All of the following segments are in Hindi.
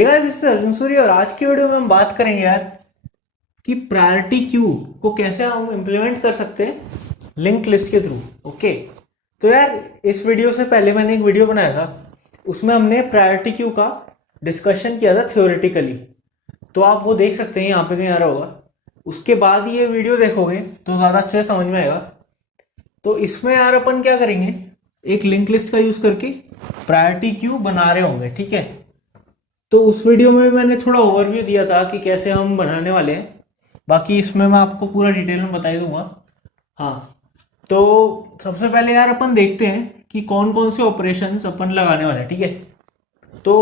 Hey guys, this is Arjun Suri और आज की वीडियो में हम बात करेंगे यार कि प्रायोरिटी क्यू को कैसे हम इम्प्लीमेंट कर सकते हैं लिंक लिस्ट के थ्रू। ओके, तो यार इस वीडियो से पहले मैंने एक वीडियो बनाया था, उसमें हमने प्रायोरिटी क्यू का डिस्कशन किया था थ्योरेटिकली, तो आप वो देख सकते हैं, यहाँ पे कहीं आ रहा होगा। उसके बाद ये वीडियो देखोगे तो ज़्यादा अच्छे से समझ में आएगा। तो इसमें यार अपन क्या करेंगे, एक लिंक लिस्ट का यूज़ करके प्रायोरिटी क्यू बना रहे होंगे, ठीक है। तो उस वीडियो में मैंने थोड़ा ओवरव्यू दिया था कि कैसे हम बनाने वाले हैं, बाकी इसमें मैं आपको पूरा डिटेल में बता ही दूंगा। हाँ, तो सबसे पहले यार अपन देखते हैं कि कौन कौन से ऑपरेशंस अपन लगाने वाले हैं, ठीक है। तो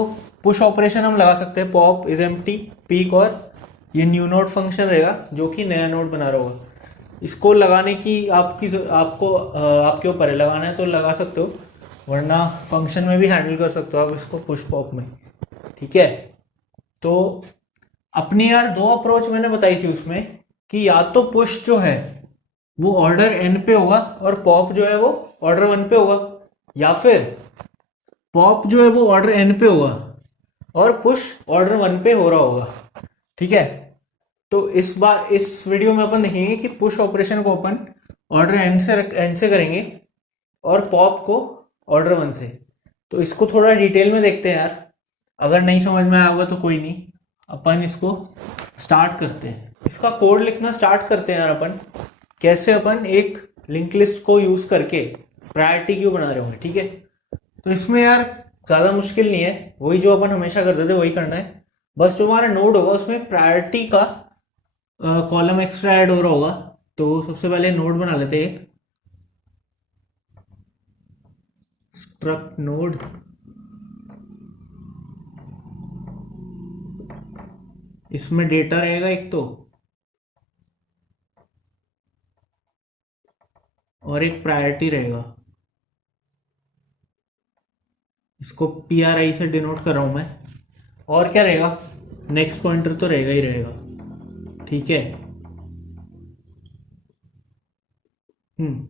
पुश ऑपरेशन हम लगा सकते हैं, पॉप इज एम्प्टी पीक, और ये न्यू नोड फंक्शन रहेगा जो कि नया नोड बना रहा होगा। इसको लगाने की आपके ऊपर है, लगाना है तो लगा सकते हो, वरना फंक्शन में भी हैंडल कर सकते हो आप इसको पुश पॉप में, ठीक है। तो अपनी यार दो अप्रोच मैंने बताई थी उसमें कि या तो पुश जो है वो ऑर्डर एन पे होगा और पॉप जो है वो ऑर्डर वन पे होगा, या फिर पॉप जो है वो ऑर्डर एन पे होगा और पुश ऑर्डर वन पे हो रहा होगा, ठीक है। तो इस वीडियो में अपन देखेंगे कि पुश ऑपरेशन को अपन ऑर्डर एन से करेंगे और पॉप को ऑर्डर वन से। तो इसको थोड़ा डिटेल में देखते हैं यार, अगर नहीं समझ में आया होगा तो कोई नहीं, अपन इसको स्टार्ट करते हैं, इसका कोड लिखना स्टार्ट करते हैं यार। अपन कैसे अपन एक लिंक लिस्ट को यूज करके प्रायोरिटी क्यू बना रहे होंगे, ठीक है। तो इसमें यार ज्यादा मुश्किल नहीं है, वही जो अपन हमेशा करते थे वही करना है। बस जो हमारा नोड होगा उसमें प्रायोरिटी का कॉलम एक्स्ट्रा ऐड हो रहा होगा। तो सबसे पहले नोड बना लेते हैं, एक स्ट्रक्ट नोड। इसमें डेटा रहेगा एक तो, और एक प्रायोरिटी रहेगा। इसको PRI से डिनोट कर रहा हूं मैं। और क्या रहेगा, नेक्स्ट पॉइंटर तो रहेगा ही रहेगा, ठीक है। हम्म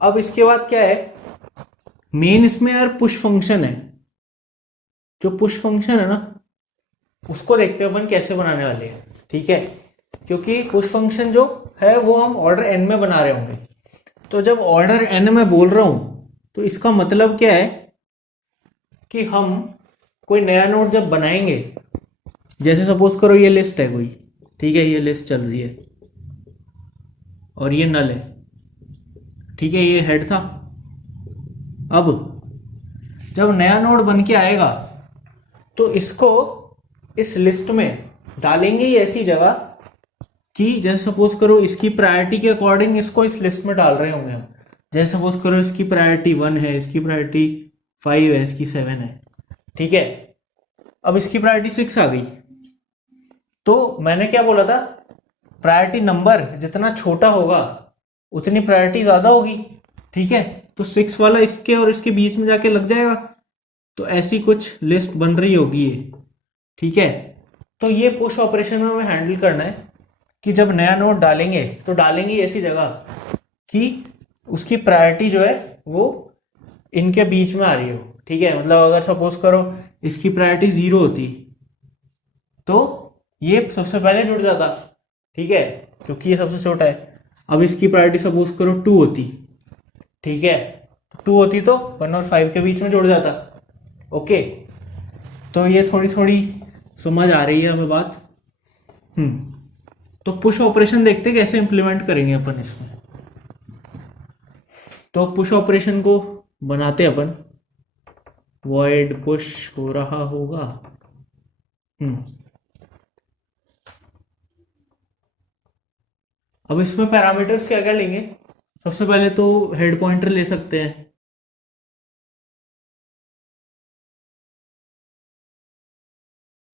अब इसके बाद क्या है, मेन इसमें यार पुश फंक्शन है। जो पुश फंक्शन है ना, उसको देखते हैं अपन कैसे बनाने वाले हैं, ठीक है। क्योंकि पुश फंक्शन जो है वो हम ऑर्डर एन में बना रहे होंगे। तो जब ऑर्डर एन में बोल रहा हूं तो इसका मतलब क्या है कि हम कोई नया नोड जब बनाएंगे, जैसे सपोज करो ये लिस्ट है कोई, ठीक है, ये लिस्ट चल रही है और ये नल है, ठीक है, ये हेड था। अब जब नया नोड बन के आएगा तो इसको इस लिस्ट में डालेंगे ही ऐसी जगह कि जैसे सपोज करो इसकी प्रायोरिटी के अकॉर्डिंग इसको इस लिस्ट में डाल रहे होंगे हम। जैसे सपोज करो इसकी प्रायोरिटी 1 है, इसकी प्रायोरिटी 5 है, इसकी 7 है, ठीक है। अब इसकी प्रायोरिटी 6 आ गई, तो मैंने क्या बोला था, प्रायोरिटी नंबर जितना छोटा होगा उतनी प्रायोरिटी ज्यादा होगी, ठीक है। तो 6 वाला इसके और इसके बीच में जाके लग जाएगा। तो ऐसी कुछ लिस्ट बन रही होगी ये, ठीक है। तो ये पुश ऑपरेशन में हमें हैंडल करना है कि जब नया नोड डालेंगे तो डालेंगे ऐसी जगह कि उसकी प्रायोरिटी जो है वो इनके बीच में आ रही हो, ठीक है। मतलब अगर सपोज करो इसकी प्रायोरिटी 0 होती तो ये सबसे पहले जुड़ जाता, ठीक है, क्योंकि ये सबसे छोटा है। अब इसकी प्रायोरिटी सपोज करो 2 होती, ठीक है, 2 होती तो 1 और 5 के बीच में जुड़ जाता। ओके, तो ये थोड़ी थोड़ी समझ आ रही है हमें बात। तो पुश ऑपरेशन देखते कैसे इंप्लीमेंट करेंगे अपन इसमें। तो पुश ऑपरेशन को बनाते अपन, वॉइड पुश हो रहा होगा। अब इसमें पैरामीटर्स क्या क्या लेंगे, सबसे पहले तो हेड पॉइंटर ले सकते हैं।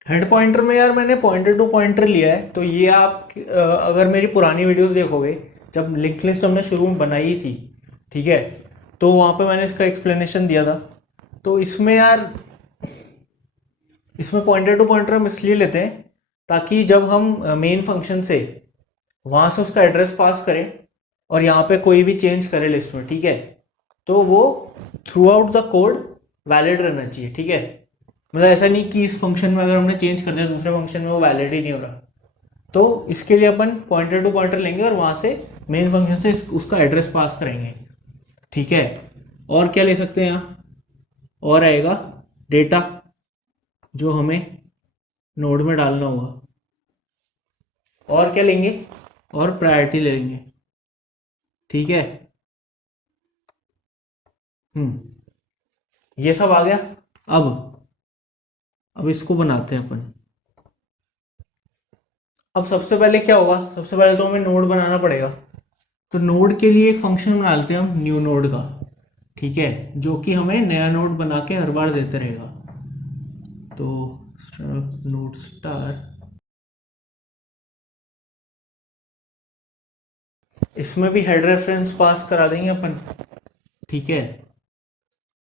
हेड पॉइंटर में यार मैंने पॉइंटर टू पॉइंटर लिया है। तो ये आप अगर मेरी पुरानी वीडियोस देखोगे, जब लिंक लिस्ट हमने शुरू में बनाई थी, ठीक है, तो वहां पे मैंने इसका एक्सप्लेनेशन दिया था। तो इसमें यार इसमें पॉइंटर टू पॉइंटर हम इसलिए लेते हैं ताकि जब हम मेन फंक्शन से वहां से उसका एड्रेस पास करें और यहाँ पे कोई भी चेंज करे लिस्ट में, ठीक है, तो वो through out the code valid रहना चाहिए, ठीक है। मतलब ऐसा नहीं कि इस फंक्शन में अगर हमने चेंज कर दिया दूसरे फंक्शन में वो वैलिड ही नहीं हो रहा। तो इसके लिए अपन पॉइंटर टू पॉइंटर लेंगे और वहां से मेन फंक्शन से उसका एड्रेस पास करेंगे। ठीक है, और क्या ले सकते हैं यहाँ, और आएगा डेटा जो हमें नोड में डालना होगा, और क्या लेंगे, और प्रायोरिटी ले लेंगे। ठीक है, ये सब आ गया। अब इसको बनाते हैं अपन। अब सबसे पहले क्या होगा, सबसे पहले तो हमें नोड बनाना पड़ेगा। तो नोड के लिए एक फंक्शन बना लेते हैं हम न्यू नोड का। ठीक है, जो कि हमें नया नोड बना के हर बार देते रहेगा। तो नोड स्टार, इसमें भी हेड रेफरेंस पास करा देंगे अपन। ठीक है,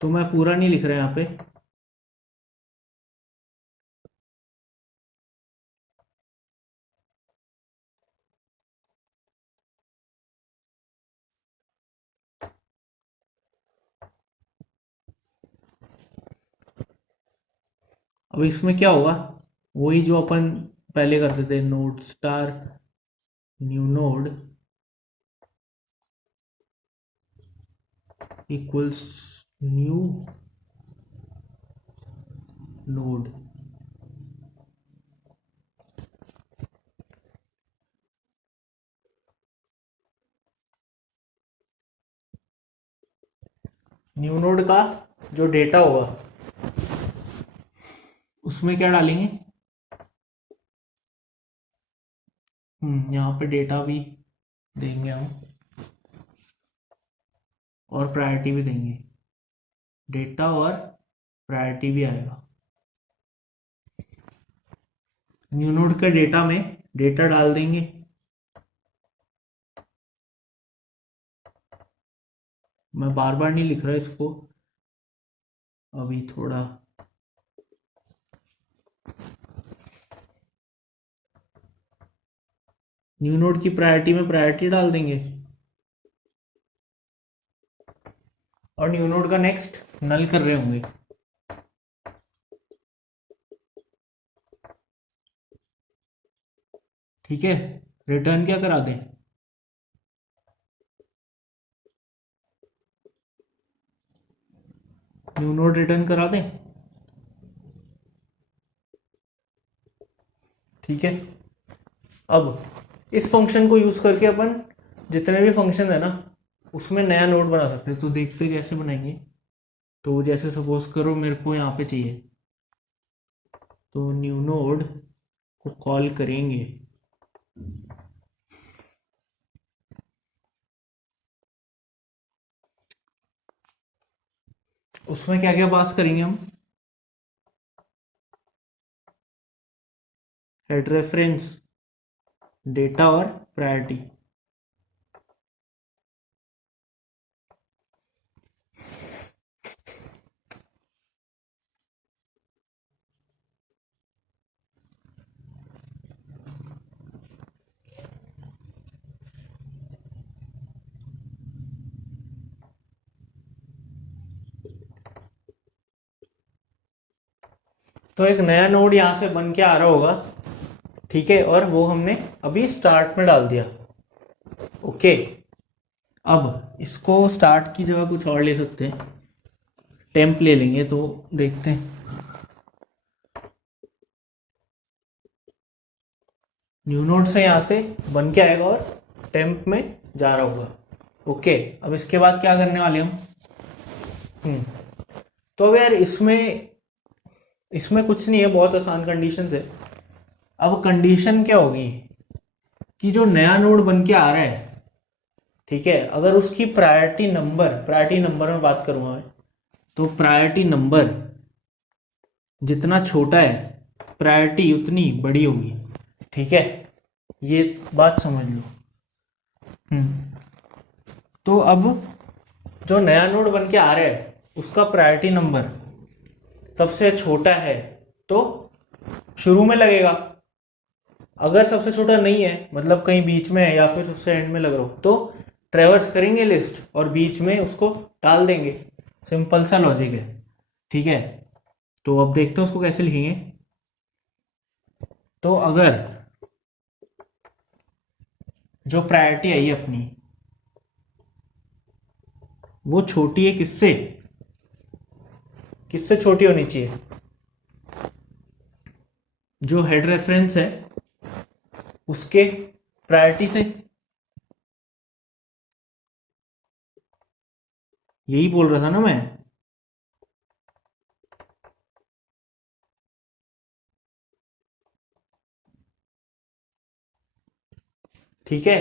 तो मैं पूरा नहीं लिख रहा यहाँ पे। अब इसमें क्या होगा, वही जो अपन पहले करते थे, node star new node equals new node. New node का जो डेटा होगा उसमें क्या डालेंगे, यहाँ पे डेटा भी देंगे हम और प्रायोरिटी भी देंगे। डेटा और प्रायोरिटी भी आएगा। न्यू नोड के डेटा में डेटा डाल देंगे। मैं बार बार नहीं लिख रहा इसको, अभी थोड़ा न्यू नोड की प्रायोरिटी में प्रायोरिटी डाल देंगे और न्यू नोड का नेक्स्ट नल कर रहे होंगे। ठीक है, रिटर्न क्या करा दें, न्यू नोड रिटर्न करा दें। ठीक है, अब इस फंक्शन को यूज करके अपन जितने भी फंक्शन है ना उसमें नया नोड बना सकते हैं। तो देखते कैसे बनाएंगे। तो जैसे सपोज करो मेरे को यहाँ पे चाहिए, तो न्यू नोड को कॉल करेंगे। उसमें क्या क्या पास करेंगे हम, हेड रेफरेंस, डेटा और प्रायोरिटी। तो एक नया नोड यहां से बन के आ रहा होगा। ठीक है, और वो हमने अभी स्टार्ट में डाल दिया। ओके, अब इसको स्टार्ट की जगह कुछ और ले सकते हैं, टेम्प ले लेंगे। तो देखते हैं, न्यू नोड से यहाँ से बन के आएगा और टेम्प में जा रहा होगा। ओके, अब इसके बाद क्या करने वाले हम, तो अब यार इसमें इसमें कुछ नहीं है, बहुत आसान कंडीशन है। अब कंडीशन क्या होगी कि जो नया नोड बन के आ रहा है, ठीक है, अगर उसकी प्रायोरिटी नंबर में बात करूंगा मैं, तो प्रायोरिटी नंबर जितना छोटा है प्रायोरिटी उतनी बड़ी होगी। ठीक है, ये बात समझ लो। तो अब जो नया नोड बन के आ रहा है उसका प्रायोरिटी नंबर सबसे छोटा है तो शुरू में लगेगा। अगर सबसे छोटा नहीं है, मतलब कहीं बीच में है या फिर सबसे एंड में लग रहा हो, तो ट्रेवर्स करेंगे लिस्ट और बीच में उसको डाल देंगे। सिंपल सा लॉजिक है। ठीक है, तो अब देखते हैं उसको कैसे लिखेंगे। तो अगर जो प्रायोरिटी आई है अपनी वो छोटी है किससे, किससे छोटी होनी चाहिए, जो हेड रेफरेंस है उसके प्रायोरिटी से। यही बोल रहा था ना मैं। ठीक है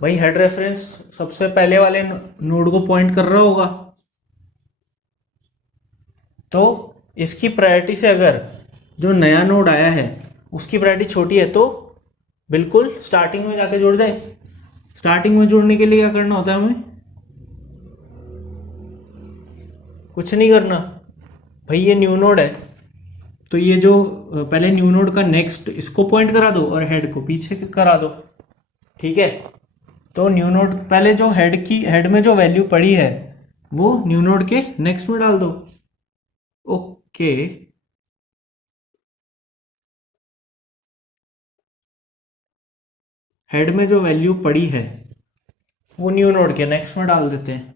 भाई, हेड रेफरेंस सबसे पहले वाले नोड को पॉइंट कर रहा होगा, तो इसकी प्रायोरिटी से अगर जो नया नोड आया है उसकी प्रायोरिटी छोटी है तो बिल्कुल स्टार्टिंग में जाके जुड़ जाए। स्टार्टिंग में जुड़ने के लिए क्या करना होता है हमें, कुछ नहीं करना भाई। ये न्यू नोड है तो ये जो पहले न्यू नोड का नेक्स्ट इसको पॉइंट करा दो और हेड को पीछे करा दो। ठीक है, तो न्यू नोड पहले जो हेड में जो वैल्यू पड़ी है वो न्यू नोड के नेक्स्ट में डाल दो। ओके, हेड में जो वैल्यू पड़ी है वो न्यू नोड के नेक्स्ट में डाल देते हैं।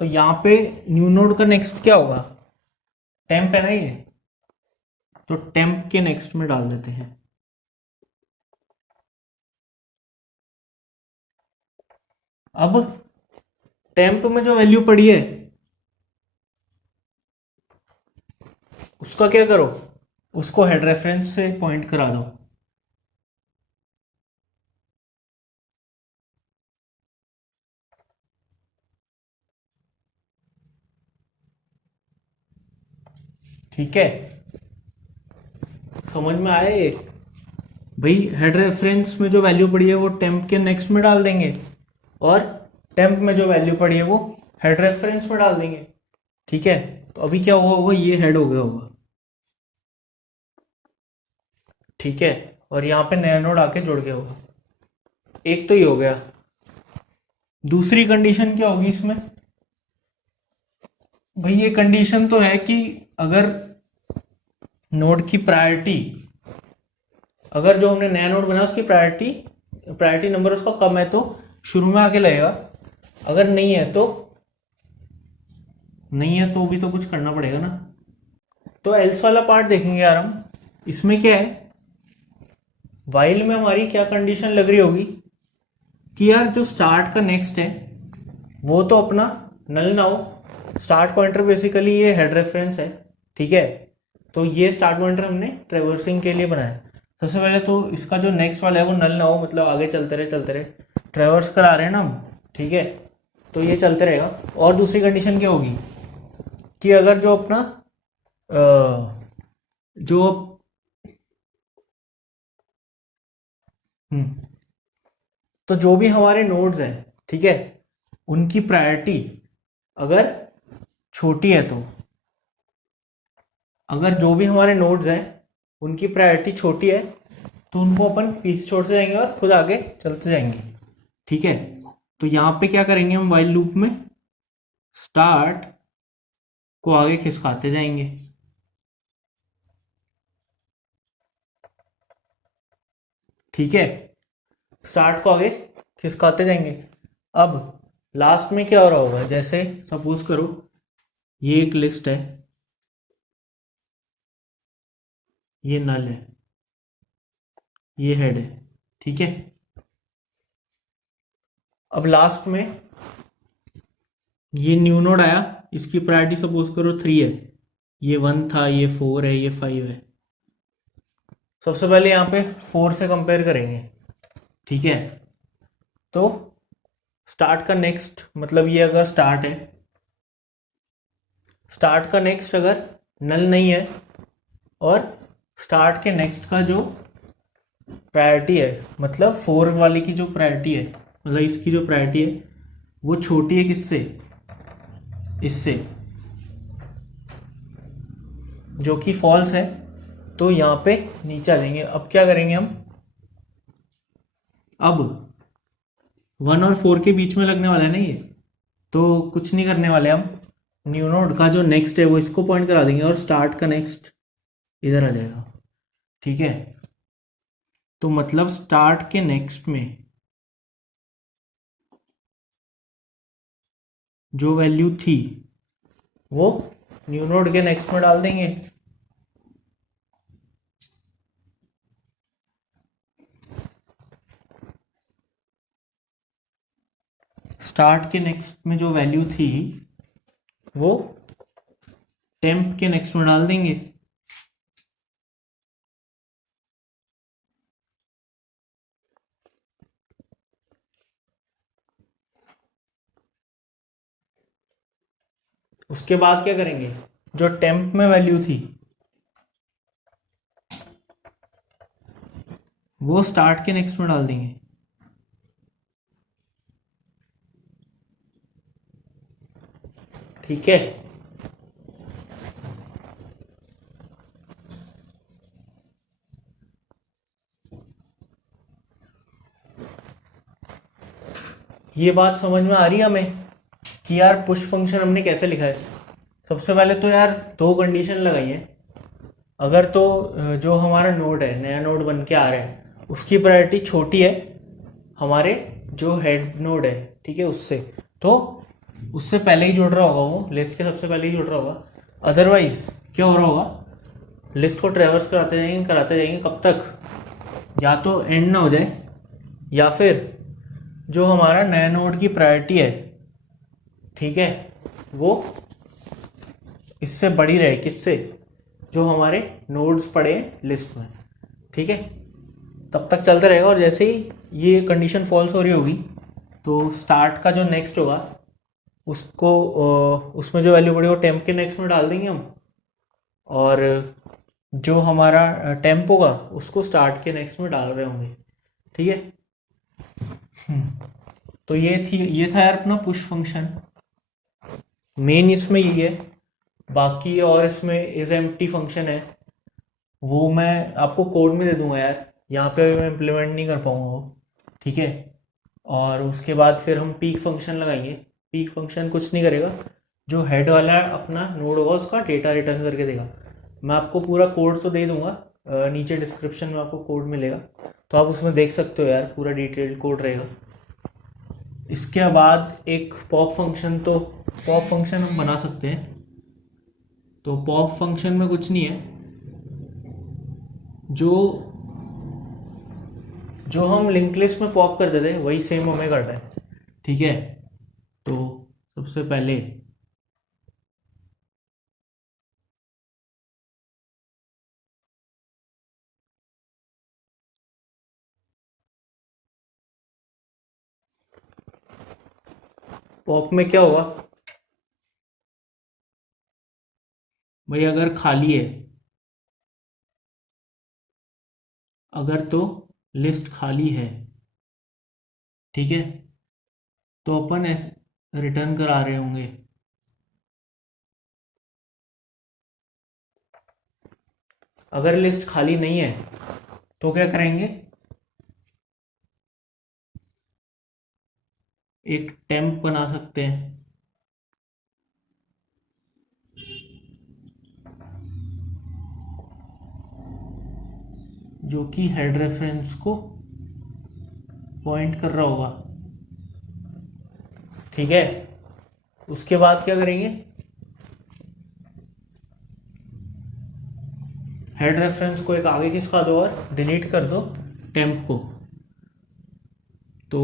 तो यहां पे न्यू नोड का नेक्स्ट क्या होगा, टेम्प है ना ये, तो टेम्प के नेक्स्ट में डाल देते हैं। अब टेम्प में जो वैल्यू पड़ी है उसका क्या करो, उसको हेड रेफरेंस से पॉइंट करा दो। ठीक है, समझ में आया ये भाई। हेड रेफरेंस में जो वैल्यू पड़ी है वो टेम्प के नेक्स्ट में डाल देंगे और टेम्प में जो वैल्यू पड़ी है वो हेड रेफरेंस में डाल देंगे। ठीक है, तो अभी क्या हुआ होगा, ये हेड हो गया होगा। ठीक है, और यहाँ पे नया नोड आके जुड़ गया होगा। एक तो ये हो गया। दूसरी कंडीशन क्या होगी इसमें, भाई ये कंडीशन तो है कि अगर नोड की प्रायोरिटी, अगर जो हमने नया नोड बनाया उसकी प्रायोरिटी नंबर उसका कम है तो शुरू में आके लगेगा। अगर नहीं है तो भी तो कुछ करना पड़ेगा ना। तो एल्स वाला पार्ट देखेंगे यार हम। इसमें क्या है, वाइल में हमारी क्या कंडीशन लग रही होगी कि यार जो स्टार्ट का नेक्स्ट है वो तो अपना नल ना हो। स्टार्ट पॉइंटर बेसिकली ये हेड रेफरेंस है। ठीक है, तो ये स्टार्ट पॉइंटर हमने ट्रेवर्सिंग के लिए बनाया। सबसे पहले तो इसका जो नेक्स्ट वाला है वो नल ना हो, मतलब आगे चलते रहे ट्रेवर्स करा रहे हैं ना हम। ठीक है, तो ये चलते रहेगा। और दूसरी कंडीशन क्या होगी कि अगर जो अपना जो तो जो भी हमारे नोड्स हैं, ठीक है, उनकी प्रायोरिटी अगर छोटी है तो, अगर जो भी हमारे नोड्स हैं उनकी प्रायोरिटी छोटी है तो उनको अपन पीछे छोड़ते जाएंगे और खुद आगे चलते जाएंगे। ठीक है, तो यहां पे क्या करेंगे हम, वाइल लूप में स्टार्ट को आगे खिसकाते जाएंगे। ठीक है, स्टार्ट को आगे खिसकाते जाएंगे। अब लास्ट में क्या हो रहा होगा, जैसे सपोज करो ये एक लिस्ट है, ये नल है, ये हेड है। ठीक है, अब लास्ट में ये न्यू नोड आया, इसकी प्रायोरिटी सपोज करो 3 है, ये 1 था, ये 4 है, ये 5 है। सबसे पहले यहाँ पे 4 से कंपेयर करेंगे। ठीक है, तो स्टार्ट का नेक्स्ट, मतलब ये अगर स्टार्ट है, स्टार्ट का नेक्स्ट अगर नल नहीं है और स्टार्ट के नेक्स्ट का जो प्रायोरिटी है, मतलब 4 वाले की जो प्रायोरिटी है, मतलब इसकी जो प्रायोरिटी है वो छोटी है किससे, इससे, जो कि फॉल्स है, तो यहाँ पे नीचे आ जाएंगे। अब क्या करेंगे हम, अब 1 और 4 के बीच में लगने वाला है ना ये, तो कुछ नहीं करने वाले हम, न्यू नोड का जो नेक्स्ट है वो इसको पॉइंट करा देंगे और स्टार्ट का नेक्स्ट इधर आ जाएगा। ठीक है, तो मतलब स्टार्ट के नेक्स्ट में जो वैल्यू थी वो न्यू नोड के नेक्स्ट में डाल देंगे। स्टार्ट के नेक्स्ट में जो वैल्यू थी वो टेम्प के नेक्स्ट में डाल देंगे। उसके बाद क्या करेंगे, जो टेम्प में वैल्यू थी वो स्टार्ट के नेक्स्ट में डाल देंगे। ठीक है, ये बात समझ में आ रही है हमें कि यार पुश फंक्शन हमने कैसे लिखा है। सबसे पहले तो यार दो कंडीशन लगाई है। अगर तो जो हमारा नोड है, नया नोड बन के आ रहा है, उसकी प्रायोरिटी छोटी है हमारे जो हेड नोड है, ठीक है, उससे, तो उससे पहले ही जुड़ रहा होगा, वो लिस्ट के सबसे पहले ही जुड़ रहा होगा। अदरवाइज क्या हो रहा होगा, लिस्ट को ट्रेवर्स कराते जाएंगे कब तक, या तो एंड ना हो जाए, या फिर जो हमारा नया नोड की प्रायोरिटी है, ठीक है, वो इससे बड़ी रहे, किससे, जो हमारे नोड्स पड़े लिस्ट में। ठीक है, तब तक चलता रहेगा, और जैसे ही ये कंडीशन फॉल्स हो रही होगी तो स्टार्ट का जो नेक्स्ट होगा उसको उसमें जो वैल्यू पड़ी वो टेम्प के नेक्स्ट में डाल देंगे हम, और जो हमारा टेम्प होगा उसको स्टार्ट के नेक्स्ट में डाल रहे होंगे। ठीक है, तो ये था यार अपना पुश फंक्शन। मेन इसमें ये है, बाकी और इसमें इज एम्प्टी फंक्शन है, वो मैं आपको कोड में दे दूंगा यार, यहाँ पे मैं इम्प्लीमेंट नहीं कर पाऊंगा वो। ठीक है, और उसके बाद फिर हम पीक फंक्शन लगाएंगे। पीक फंक्शन कुछ नहीं करेगा, जो हेड वाला अपना नोड होगा उसका डेटा रिटर्न करके देगा। मैं आपको पूरा कोड तो दे दूंगा, नीचे डिस्क्रिप्शन में आपको कोड मिलेगा, तो आप उसमें देख सकते हो यार, पूरा डिटेल्ड कोड रहेगा। इसके बाद एक पॉप फंक्शन, तो पॉप फंक्शन हम बना सकते हैं। तो पॉप फंक्शन में कुछ नहीं है, जो जो हम लिंक लिस्ट में पॉप करते थे वही सेम हमें करना है। ठीक है, तो सबसे पहले पॉप में क्या होगा भाई, अगर खाली है, अगर तो लिस्ट खाली है, ठीक है, तो अपन ऐसे रिटर्न करा रहे होंगे। अगर लिस्ट खाली नहीं है तो क्या करेंगे, एक टेम्प बना सकते हैं, जो कि हेड रेफरेंस को पॉइंट कर रहा होगा। ठीक है, उसके बाद क्या करेंगे, हेड रेफरेंस को एक आगे खिसका दो और डिलीट कर दो टेम्प को। तो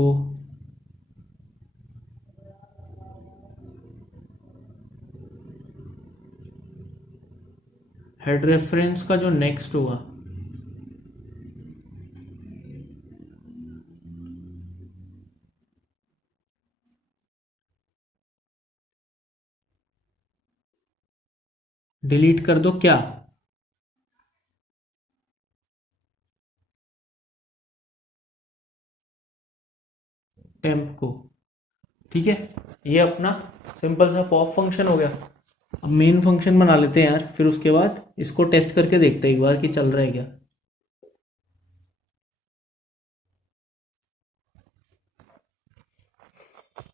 हेड रेफरेंस का जो नेक्स्ट होगा डिलीट कर दो क्या, टेम्प को। ठीक है, ये अपना सिंपल सा पॉप फंक्शन हो गया। अब मेन फंक्शन बना लेते हैं यार, फिर उसके बाद इसको टेस्ट करके देखते हैं एक बार कि चल रहा है क्या।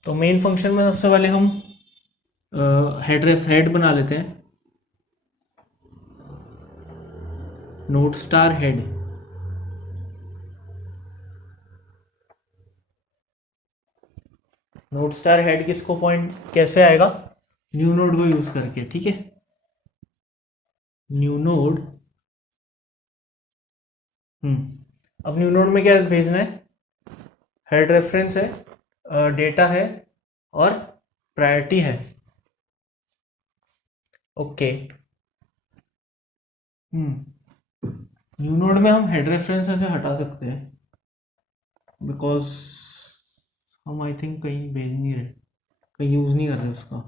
तो मेन फंक्शन में सबसे पहले हम हेड बना लेते हैं, node star head. Node star head किसको पॉइंट कैसे आएगा, न्यू नोड को यूज करके, ठीक है। न्यू नोड, अब न्यू नोड में क्या भेजना है, हेड रेफरेंस है, डेटा है और प्रायोरिटी है। ओके, न्यू नोड में हम हेड रेफरेंस ऐसे हटा सकते हैं बिकॉज हम आई थिंक कहीं भेज नहीं रहे, कहीं यूज नहीं कर रहे उसका।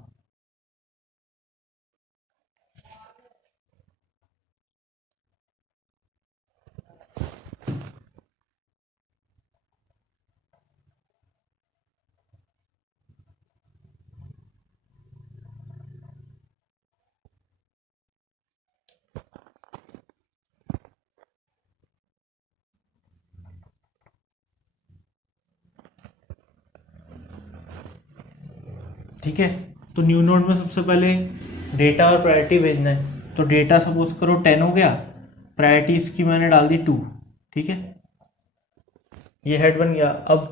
ठीक है, तो न्यू नोड में सबसे पहले डेटा और प्रायोरिटी भेजना है। तो डेटा सपोज करो 10 हो गया, प्रायोरिटी इसकी मैंने डाल दी 2, ठीक है, ये हेड बन गया। अब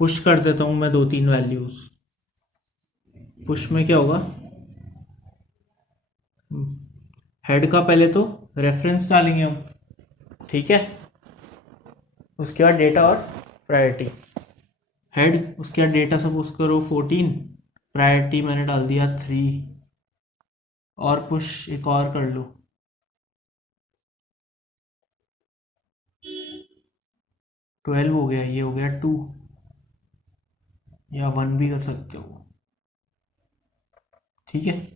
पुश कर देता हूँ मैं 2-3 वैल्यूज। पुश में क्या होगा, हेड का पहले तो रेफरेंस डालेंगे हम, ठीक है, उसके बाद डेटा और प्रायोरिटी। हेड, उसके बाद डेटा सपोज करो 14, प्रायोरिटी मैंने डाल दिया 3, और पुश एक और कर लो, 12 हो गया, ये हो गया 2, या 1 भी कर सकते हो, ठीक है।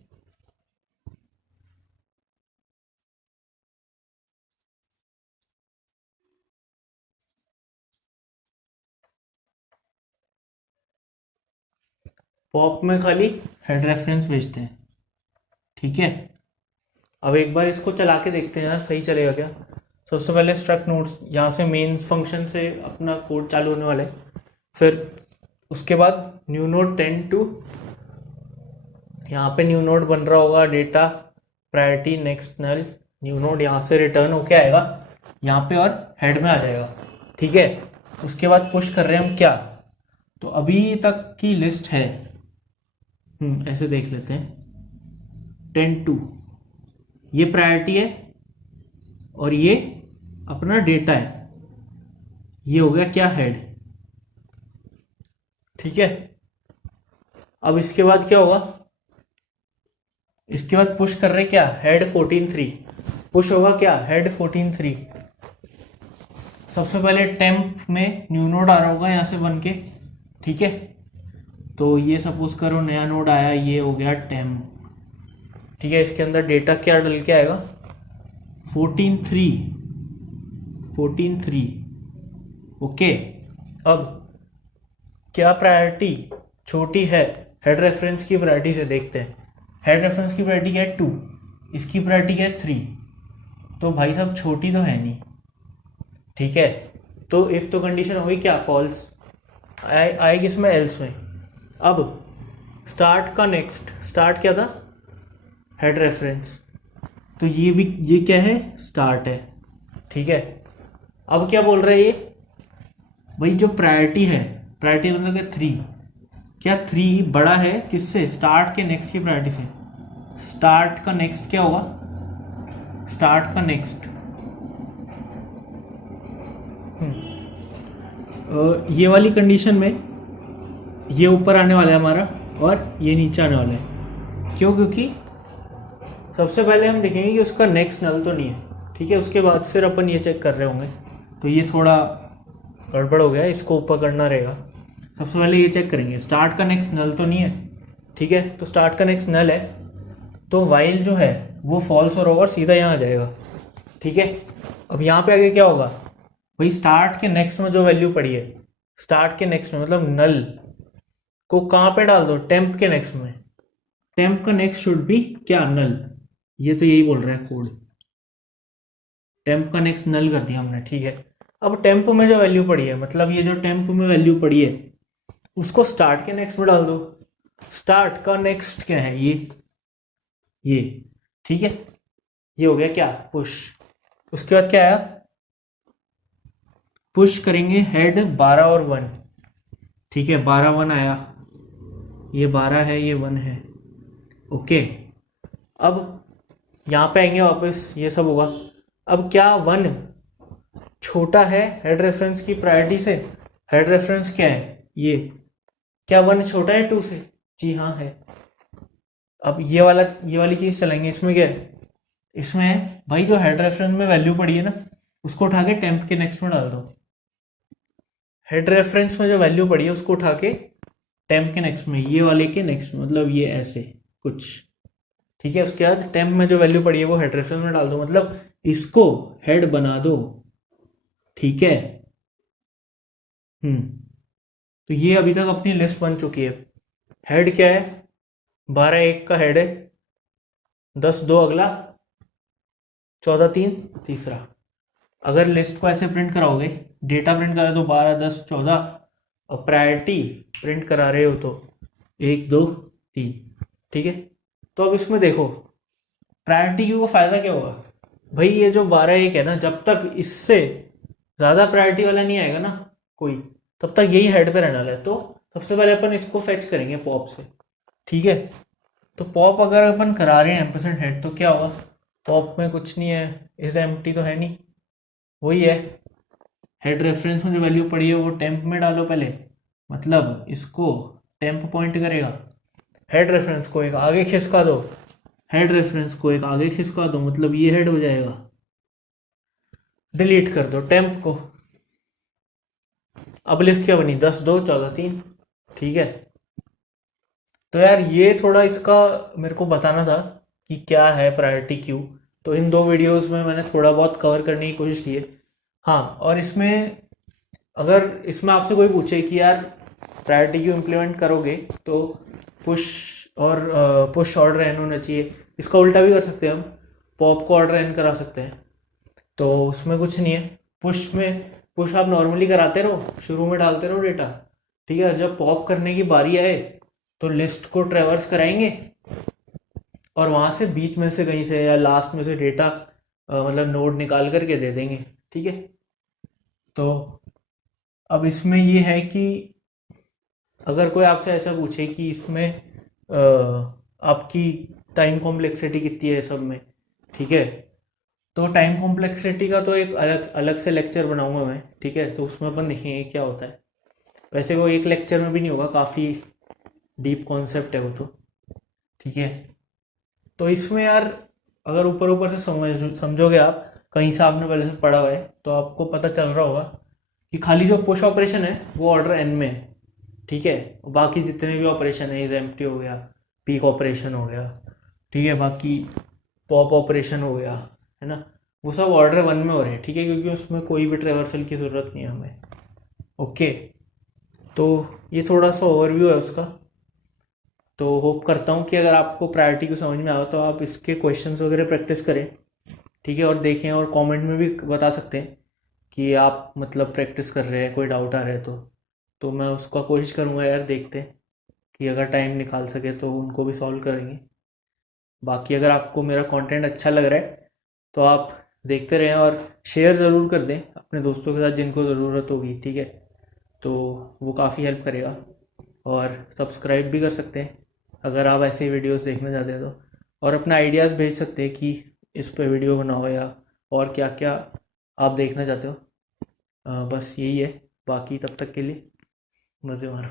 पॉप में खाली हेड रेफरेंस भेजते हैं, ठीक है। अब एक बार इसको चला के देखते हैं यार, सही चलेगा क्या। सबसे पहले स्ट्रक्ट नोड्स, यहाँ से मेन फंक्शन से अपना कोड चालू होने वाला है। फिर उसके बाद न्यू नोड 10 टू, यहाँ पे न्यू नोड बन रहा होगा, डेटा प्रायोरिटी नेक्स्ट नल, न्यू नोड यहाँ से रिटर्न होके आएगा यहाँ पे और हेड में आ जाएगा, ठीक है। उसके बाद पुश कर रहे हैं हम क्या, तो अभी तक की लिस्ट है, ऐसे देख लेते हैं, 10 टू, ये प्रायोरिटी है और ये अपना डेटा है, ये हो गया क्या, हेड, ठीक है। अब इसके बाद क्या होगा, इसके बाद पुश कर रहे क्या, हेड 14-3, पुश होगा क्या, हेड 14-3। सबसे पहले टेम्प में न्यू नोड आ रहा होगा यहाँ से बन के, ठीक है। तो ये सपोज करो नया नोड आया, ये हो गया टेम्प, ठीक है। इसके अंदर डेटा क्या डल के आएगा, 14-3, 14-3, ओके। अब क्या प्रायोरिटी छोटी है हेड रेफरेंस की प्रायोरिटी से, देखते हैं। हेड रेफरेंस की प्रायोरिटी क्या है 2, इसकी प्रायोरिटी क्या है 3, तो भाई साहब छोटी तो है नहीं, ठीक है। तो इफ तो कंडीशन होगी क्या, फॉल्स आएगी इसमें, एल्स में। अब स्टार्ट का नेक्स्ट, स्टार्ट क्या था, हेड रेफरेंस, तो ये क्या है, स्टार्ट है, ठीक है। अब क्या बोल रहे हैं ये, भाई जो प्रायोरिटी है, प्रायोरिटी मतलब क्या 3, क्या 3 बड़ा है किससे, स्टार्ट के नेक्स्ट की प्रायोरिटी से। स्टार्ट का नेक्स्ट क्या होगा, स्टार्ट का नेक्स्ट, ये वाली कंडीशन में ये ऊपर आने वाला है हमारा और ये नीचे आने वाला है, क्यों, क्योंकि सबसे पहले हम देखेंगे कि उसका नेक्स्ट नल तो नहीं है, ठीक है। उसके बाद फिर अपन ये चेक कर रहे होंगे, तो ये थोड़ा गड़बड़ हो गया, इसको ऊपर करना रहेगा। सबसे पहले ये चेक करेंगे स्टार्ट का नेक्स्ट नल तो नहीं है, ठीक है। तो स्टार्ट का नेक्स्ट नल है, तो वाइल जो है वो फॉल्स और होगा, सीधा यहाँ आ जाएगा, ठीक है। अब यहाँ पे आगे क्या होगा, भाई स्टार्ट के नेक्स्ट में जो वैल्यू पड़ी है, स्टार्ट के नेक्स्ट में मतलब नल को कहाँ पे डाल दो, टेम्प के नेक्स्ट में। टेम्प का नेक्स्ट शुड बी क्या, नल, ये तो यही बोल रहा है कोड, टेम्प का नेक्स्ट नल कर दिया हमने, ठीक है। अब टेम्प में जो वैल्यू पड़ी है, मतलब ये जो टेम्प में वैल्यू पड़ी है, उसको स्टार्ट के नेक्स्ट में डाल दो। स्टार्ट का नेक्स्ट क्या है, ये ठीक है, ये हो गया क्या, पुश। उसके बाद क्या आया, पुश करेंगे हेड 12 और 1, ठीक है, 12 1 आया, ये 12 है, ये 1 है, ओके। अब यहाँ पे आएंगे वापस, ये सब होगा। अब क्या 1 छोटा है हेड रेफरेंस की प्रायोरिटी से? हेड रेफरेंस क्या है ये, क्या 1 छोटा है 2 से? जी हाँ है। अब ये वाली चीज़ चलाएंगे। इसमें क्या है, इसमें भाई जो हेड रेफरेंस में वैल्यू पड़ी है ना, उसको उठा के टेम्प के नेक्स्ट में डाल दो। हेड रेफरेंस में जो वैल्यू पड़ी है उसको उठा के टेम्प के नेक्स्ट में, ये वाले के नेक्स्ट में, मतलब ये ऐसे कुछ, ठीक है। उसके बाद टेम्प में जो वैल्यू पड़ी है वो हेड रेफरेंस में डाल दो, मतलब इसको हेड बना दो, ठीक है। तो ये अभी तक अपनी लिस्ट बन चुकी है। हेड क्या है, 12 1 का हेड है, 10 2 अगला, 14 3 तीसरा। अगर लिस्ट को ऐसे प्रिंट कराओगे, डेटा प्रिंट करा तो 12 10 14, और प्रायोरिटी प्रिंट करा रहे हो तो 1 2 3, ठीक है। तो अब इसमें देखो प्रायोरिटी क्यू का फायदा क्या होगा भाई, ये जो 12 1 है ना, जब तक इससे ज़्यादा प्रायोरिटी वाला नहीं आएगा ना कोई, तब तक यही हेड पे रहने वाला है। तो सबसे पहले अपन इसको फेच करेंगे पॉप से, ठीक है। तो पॉप अगर अपन करा रहे हैं एम्परसेंड हेड, तो क्या होगा, पॉप में कुछ नहीं है, इज एम्प्टी तो है नहीं, वही है। हेड रेफरेंस में जो वैल्यू पड़ी है वो टेम्प में डालो पहले, मतलब इसको टेम्प पॉइंट करेगा। हेड रेफरेंस को एक आगे खिसका दो, हेड रेफरेंस को एक आगे खिसका दो, मतलब ये हेड हो जाएगा। डिलीट कर दो टेम्प को। अब लिस्ट क्या बनी, 10 2 14 3, ठीक है। तो यार ये थोड़ा इसका मेरे को बताना था कि क्या है प्रायोरिटी क्यू। तो इन 2 वीडियोस में मैंने थोड़ा बहुत कवर करने की कोशिश की है। हाँ, और इसमें अगर इसमें आपसे कोई पूछे कि यार प्रायोरिटी क्यू इम्प्लीमेंट करोगे तो पुश और पुश ऑर्डर एन होना चाहिए, इसका उल्टा भी कर सकते हैं हम, पॉप को ऑर्डर एन करा सकते हैं। तो उसमें कुछ नहीं है। पुश आप नॉर्मली कराते रहो, शुरू में डालते रहो डेटा, ठीक है। जब पॉप करने की बारी आए तो लिस्ट को ट्रेवर्स कराएंगे और वहाँ से बीच में से कहीं से या लास्ट में से डेटा मतलब नोड निकाल करके दे देंगे, ठीक है। तो अब इसमें ये है कि अगर कोई आपसे ऐसा पूछे कि इसमें आपकी टाइम कॉम्प्लेक्सिटी कितनी है सब में, ठीक है, तो टाइम कॉम्प्लेक्सिटी का तो एक अलग अलग से लेक्चर बनाऊंगा मैं, ठीक है। तो उसमें अपन देखेंगे क्या होता है। वैसे वो एक लेक्चर में भी नहीं होगा, काफ़ी डीप कॉन्सेप्ट है वो तो, ठीक है। तो इसमें यार अगर ऊपर ऊपर से समझोगे आप, कहीं से आपने पहले से पढ़ा हुआ है तो आपको पता चल रहा होगा कि खाली जो पुश ऑपरेशन है वो ऑर्डर एन में है, ठीक है। बाकी जितने भी ऑपरेशन है, इज एम्प्टी हो गया, पीक ऑपरेशन हो गया, ठीक है, बाकी पॉप ऑपरेशन हो गया, है ना, वो सब ऑर्डर 1 में हो रहे हैं, ठीक है, क्योंकि उसमें कोई भी ट्रेवर्सल की ज़रूरत नहीं है हमें, ओके। तो ये थोड़ा सा ओवरव्यू है उसका। तो होप करता हूँ कि अगर आपको प्रायोरिटी को समझ में आया तो आप इसके क्वेश्चंस वगैरह प्रैक्टिस करें, ठीक है, और देखें, और कमेंट में भी बता सकते हैं कि आप मतलब प्रैक्टिस कर रहे हैं, कोई डाउट आ रहा है तो मैं उसका कोशिश करूँगा यार, देखते हैं कि अगर टाइम निकाल सके तो उनको भी सॉल्व करेंगे। बाकी अगर आपको मेरा कंटेंट अच्छा लग रहा है तो आप देखते रहें और शेयर ज़रूर कर दें अपने दोस्तों के साथ जिनको ज़रूरत होगी, ठीक है। तो वो काफ़ी हेल्प करेगा, और सब्सक्राइब भी कर सकते हैं अगर आप ऐसे वीडियोस देखना चाहते हैं तो, और अपना आइडियाज़ भेज सकते हैं कि इस पे वीडियो बनाओ या और क्या क्या आप देखना चाहते हो। बस यही है, बाकी तब तक के लिए मज़े मारो।